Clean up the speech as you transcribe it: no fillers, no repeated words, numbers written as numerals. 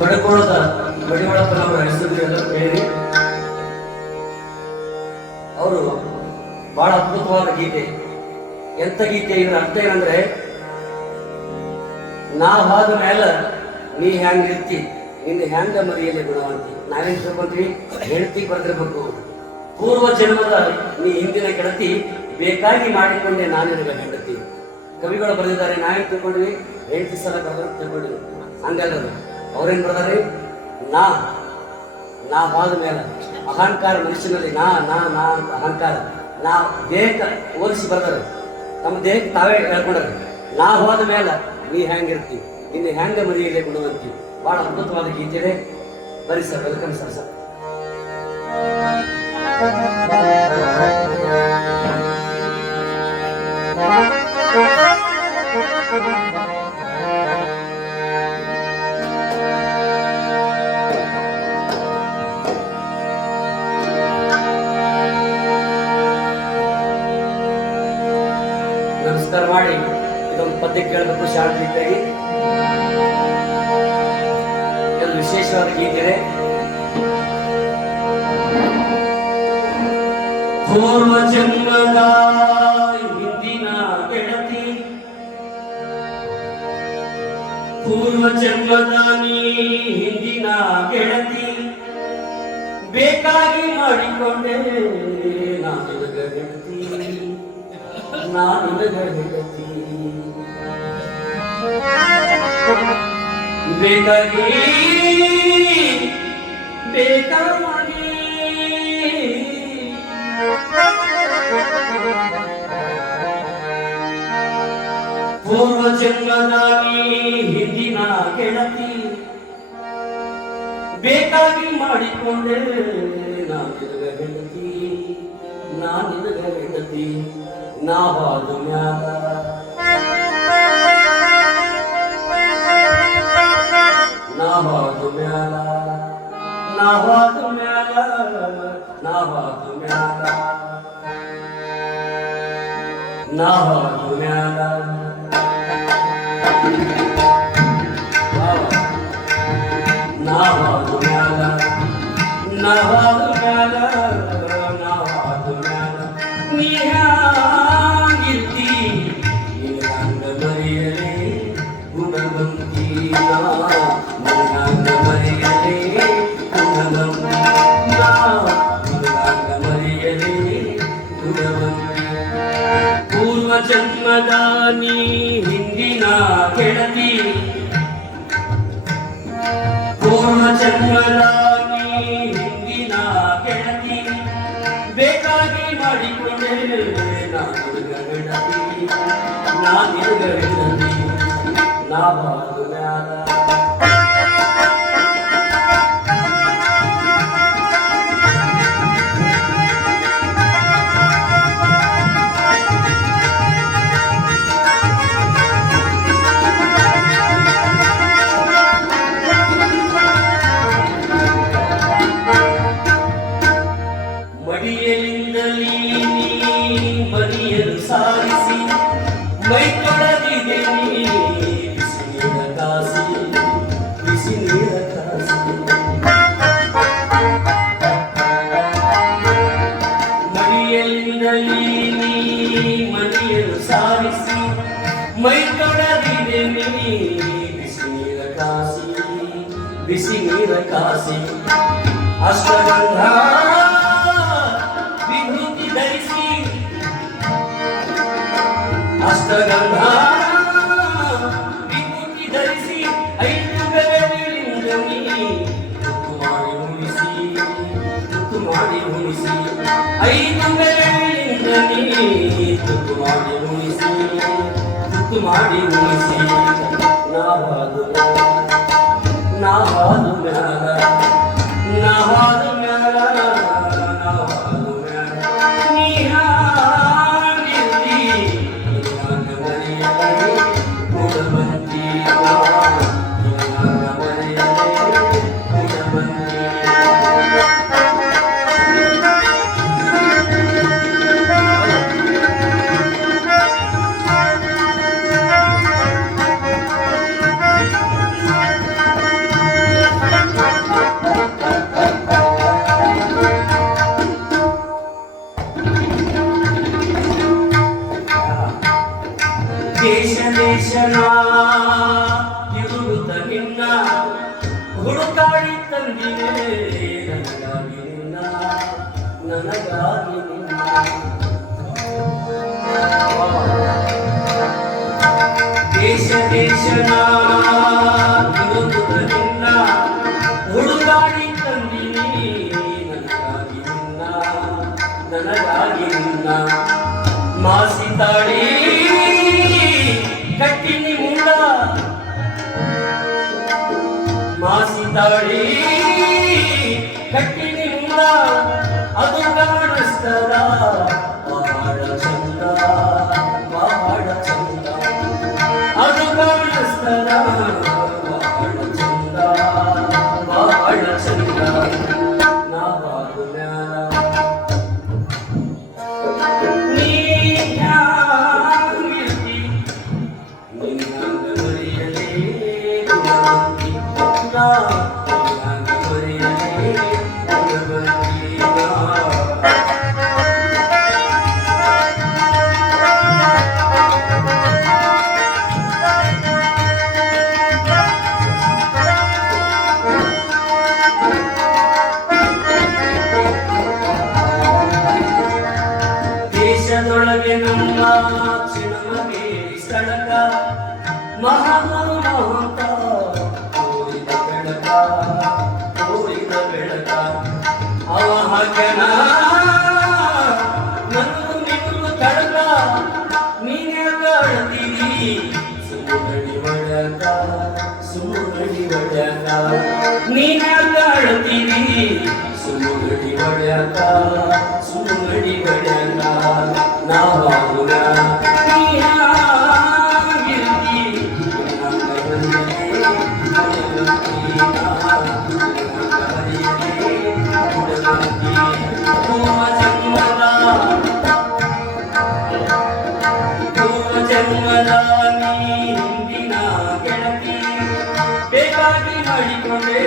ಬಡಕೋಳದ ಬಡಿವಾಳಪ್ಪನವರ ಹೆಸರು ಎಲ್ಲ ಕೇಳಿ ಅವರು ಬಹಳ ಅದ್ಭುತವಾದ ಗೀತೆ. ಎಂತ ಗೀತೆ ಇದರ ಅರ್ಥ ಏನಂದ್ರೆ, ನಾವಾದ ಮೇಲೆ ನೀ ಹ್ಯಾಂಗ ಇರ್ತಿ, ನಿನ್ನ ಹ್ಯಾಂಗ ಮರಿಯಲಿ ಗುಣವಂತಿ. ನಾವೇನ್ ತಿಳ್ಕೊಂತೀವಿ, ಹೆಂಡತಿ ಬರ್ದಿರ್ಬೇಕು, ಪೂರ್ವ ಜನ್ಮದ ನೀ ಹಿಂದಿನ ಗೆಳತಿ, ಬೇಕಾಗಿ ಮಾಡಿಕೊಂಡೆ ನಾನಿನಗ ಹೆಂಡತಿ. ಕವಿಗಳು ಬರೆದಿದ್ದಾರೆ. ನಾವೇನ್ ತಿಳ್ಕೊಂಡ್ವಿ, ಹೆಂಡತಿ ಸಲ ಬರೆದ್ರೆ ತಿಳ್ಕೊಂಡ್ವಿ. ಹಂಗಲ್ಲದು. ಅವ್ರೇನ್ ಬರ್ದಾರೆ, ನಾವಾದ ಮೇಲೆ ಅಹಂಕಾರ ಮನುಷ್ಯನಲ್ಲಿ ನಾ ನಾ ನಾ ಅಂತ ಅಹಂಕಾರ ನಾ ದೇಹಕ್ಕೆ ಹೋಲಿಸಿ ಬರ್ತಾರೆ. ತಮ್ಮ ದೇಹಕ್ಕೆ ತಾವೇ ಹೇಳ್ಕೊಂಡ್ರೆ, ನಾವು ಹೋದ ಮೇಲೆ ನೀ ಹೆಂಗಿರ್ತಿ, ಇನ್ನು ಹೆಂಗ ಮರಿಯಲೇ ಗುಣವಂತಿ. ಬಹಳ ಅದ್ಭುತವಾದ ಗೀತೆ ಇದೆ. ಬರೀ ಸರ್, ವೆಲ್ಕಮ್ ಸರ್. ಸರ್ ನಮಸ್ಕಾರ ಮಾಡಿ ಇದೊಂದು ಪದ್ಯ ಕೇಳಬೇಕು. ಶಾಂತ ರೀತಿಯಾಗಿ ಇದು ವಿಶೇಷವಾದ ಗೀತೆ ಇದೆ. ಪೂರ್ವ ಜನ್ಮದ ಹಿಂದಿನ ಗೆಳತಿ, ಪೂರ್ವ ಜನ್ಮದ ನೀ ಹಿಂದಿನ ಗೆಳತಿ, ಬೇಕಾಗಿ ಮಾಡಿಕೊಂಡೆ ನಾನಿನಗ ಗೆಳತಿ, ನಾನಿನಗ ಗೆಳತಿ, ಬೇಕಾಗಿ ಬೇಕಾಗಿ ಪೂರ್ವ ಜನ್ಮದ ನೀ ಹಿಂದಿನ ಗೆಳತಿ, ಬೇಕಾಗಿ ಮಾಡಿಕೊಂಡೆ ನಾನಿನಗ ಗೆಳತಿ, ನಾನಿನಗ ಗೆಳತಿ, ನಾವಾದ ಮ್ಯಾಲ ನಾವಾದ ಮ್ಯಾಲ ನಾವಾದ ಮ್ಯಾಲ ನಾವಾದ ಮ್ಯಾಲ ನಾವಾದ ಮ್ಯಾಲ ನಾವಾದ ಮ್ಯಾಲ ನಾವಾದ ಮ್ಯಾಲ ನಾವಾದ ಮ್ಯಾಲ ನೀ ಹ್ಯಾಂಗಿರ್ತಿ, ನಿನ್ನ ಹಂಗ ಮರೆಯಲೇ ಗುಣವಂತಿ, ನಿನ್ನ ಹಂಗ ಮರೆಯಲೇ ಗುಣವಂತಿ, ನಿನ್ನ ಹಂಗ ಮರೆಯಲೇ ಗುಣವಂತಿ. ಪೂರ್ವ ಜನ್ಮದ ನೀ ಹಿಂದಿನ ಗೆಳತಿ, ಪೂರ್ವ ಜನ್ಮದ ನೀ ಹಿಂದಿನ ಗೆಳತಿ, ಬೇಕಾಗಿ ಮಾಡಿಕೊಂಡೆ ನಾನಿನಗ ಗೆಳತಿ, ನಾನಿನಗ ಗೆಳತಿ, ನಾವಾದ ಮ್ಯಾಲ ಮಡಿಯಲಿಂದಲೀ ಬದಿಯಲು ಸಾರಿಸಿ, ಮೈ ತೊಳೆದಿದೆ ನೀ ಬಿಸಿ ನೀರ ಕಾಸಿ, ಬಿಸಿ ನೀರ ಕಾಸಿ. ಮಡಿಯಲಿಂದಲೀ ಮಡಿಯಲು ಸಾರಿಸಿ, ಮೈ ತೊಳೆದಿದೆ ನೀ ಬಿಸಿ ನೀರ ಕಾಸಿ, ಬಿಸಿ ನೀರ ಕಾಸಿ. ಅಷ್ಟಗಂಧ ವಿಭೂತಿ ಧರಿಸಿ, ಅಷ್ಟಗಂಧ ವಿಭೂತಿ ಧರಿಸಿ, ಐದು ಬೆರಳಿನಿಂದ ನೀ ತುತ್ತು ಮಾಡಿ ಉಣಿಸಿ, ತುತ್ತು ಮಾಡಿ ಉಣಿಸಿ, ಐದು ಬೆರಳಿನಿಂದ ನೀ ತುತ್ತು ಮಾಡಿ ಉಣಿಸಿ, ತುತ್ತು ಮಾಡಿ ಉಣಿಸಿ. ನಾವಾದ ನಾವಾದ ಮ್ಯಾಲ ನಾವಾದ ಮ್ಯಾಲ ನಾವಾದ ಮ್ಯಾಲ ನೀ ಹ್ಯಾಂಗಿರ್ತಿ, ನಿನ್ನ ಹಂಗ ಮರೆಯಲೇ ಗುಣವಂತಿ, ನಿನ್ನ ಹಂಗ ಮರೆಯಲೇ ಗುಣವಂತಿ. ತಂದಿದೆ ನನಗಾಗಿ ನಿನ್ನ ನನಗಾಗಿ ನಿನ್ನ ದೇಶ ದೇಶನ ತಿರುಗುವುದರಿಂದ ಹುಡುಗಾಡಿ ತಂದಿನಿ ನನಗಾಗಿ ನಿನ್ನ ನನಗಾಗಿ ನಿನ್ನ ಮಾಸಿತಾಳಿ ಕಟ್ಟಿನಿ ಮುಂಡ ಮಾಸಿತಾಳಿ ಕಟ್ಟಿನಿ ಮುಂಡ ಅದು ಕಾಣಿಸ್ತದ ಬಹಳ ಚಂದ ಬಹಳ ಚಂದ ಅದು ಕಾಣಿಸ್ತದ ಬಹಳ ಚಂದ ಬಹಳ ಚಂದ ನಾವಾಗು ಮ್ಯಾಲ ನೀ ಹ್ಯಾಂಗಿರ್ತಿ ನಿನ್ನಂಗ ಮರೆಯಲೇ ಗುಣವಂತಿ ನಾ ನಿನ್ನಂಗ ಮರೆಯಲೇ ಗುಣವಂತಿ ನಾ ದೇಶದೊಳಗೆ ನಮ್ಮ ಚಿಣಮಗೇರಿ ಸ್ಥಳಕ ಮಹಾಗುರು ಮಹಂತ ತೋರಿದ ಬೆಳಕ ತೋರಿದ ಬೆಳಕ ಅವ ಹಾಕ್ಯನ ನನ್ನದು ನಿನ್ನದು ತಡಕ ನೀನೇ ಕಾಡ್ತೀರಿ ಸುಮ್ಮಡಿ ಒಳಕ ಸುಮ್ಮಡಿ ಒಳಕ ನೀನೇ ಕಾಡ್ತೀರಿ ಸುಮ್ಮಡಿ ಒಳಕ ಸುಮ್ಮಡಿ ಒಳಕ ನಾವಾಗುಣ ಜನ್ಮದ ಹಿಂದಿನ ಗೆಳತಿ ಬೇಕಾಗಿ ಮಾಡಿಕೊಂಡೆ